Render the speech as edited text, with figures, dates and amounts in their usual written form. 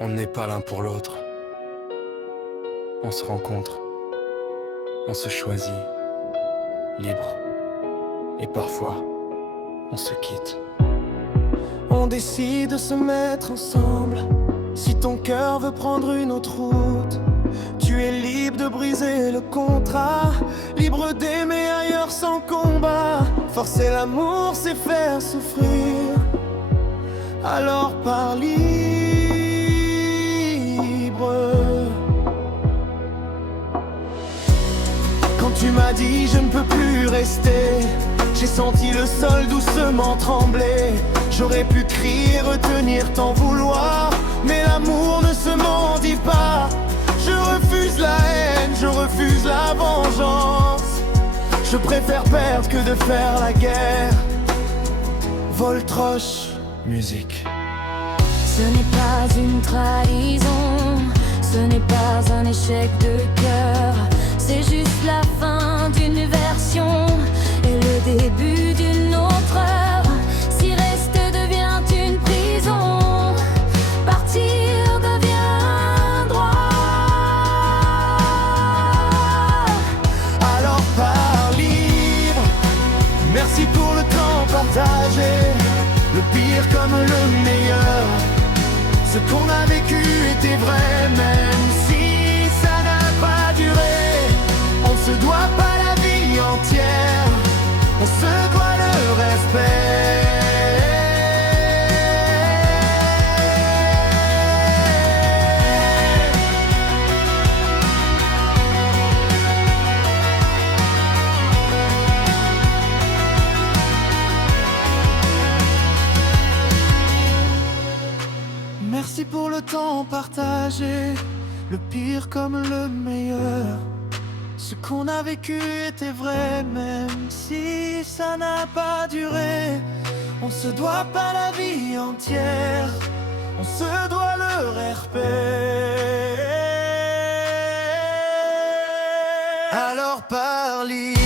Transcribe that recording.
On n'est pas l'un pour l'autre. On se rencontre, on se choisit, libre. Et parfois, on se quitte. On décide de se mettre ensemble. Si ton cœur veut prendre une autre route, tu es libre de briser le contrat, libre d'aimer ailleurs sans combat. Forcer l'amour, c'est faire souffrir. Alors pars libre. Quand tu m'as dit je ne peux plus rester, j'ai senti le sol doucement trembler. J'aurais pu crier, retenir, t'en vouloir, mais l'amour ne se mendie pas. Je refuse la haine, je refuse la vengeance. Je préfère perdre que de faire la guerre. Voltroche, musique. Ce n'est pas une trahison, ce n'est pas un échec de cœur. C'est juste la fin d'une version et le début d'une autre heure. Si rester devient une prison, partir devient droit. Alors pars libre. Merci pour le temps partagé, le pire comme le meilleur. Ce qu'on a vécu était vrai, même si ça n'a pas duré. On se doit pas la vie entière, on se doit le respect. Merci pour le temps partagé, le pire comme le meilleur. Ce qu'on a vécu était vrai, même si ça n'a pas duré. On se doit pas la vie entière, on se doit le respect. Alors pars libre.